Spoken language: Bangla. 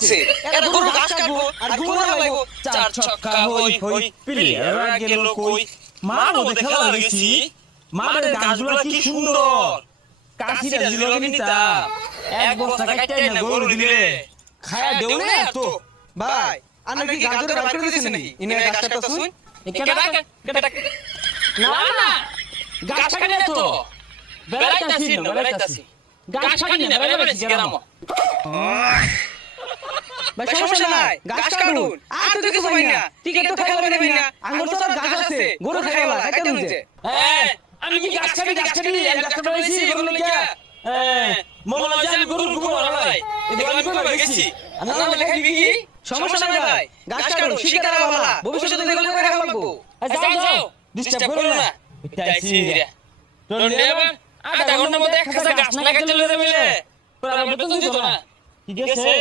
দিচ্ছে এরা গরু ঘাস কাটবো আর গরু লাগাইবো চার ছক্কা হই হই প্লেয়াররা গেল কই মাঠ মধ্যে খেলা গেছি মাঠের গাছগুলো কি সুন্দর কাশিরা দিল বিনিতা এক বস্তা কাটতে না গরু দিলে খায়া দেউলে তো ভাই আনা কি গাছ ধরে বার করে দিছেন নাকি ইনে গাছ কাটতা শুন কেডা না না গাছ কাটে না তো বেড়াইতাছি গাছ কাটি না বেড়াইতাছি গ্রাম ভাই সমস্যা নাই গাছ কাটুন আর তো কিছু পাই না টিকেট তো খাইলা পাই না আঙ্গুর তো গাছ আছে গরু খাইলা কাটতে হইছে আমি কি গাছ কাটি আমি গাছ কাটা হইছি গরু লাগিয়া মোমলা জানি গরু গোবর হলাই এই আমি কই গেছি না লেখা দিবি কি সমস্যা নাই ভাই গাছ কাটুন শিকারা বাবা ভবিষ্যতে দেখলে করে রাখা লাগবো যাও ডিস্টার্ব করো না তাইছি রে তোর নেবা আধা ঘন্টার মধ্যে 1000 গাছ না কাটতে লরে মিলে পরে বেতন দিত না ঠিক আছে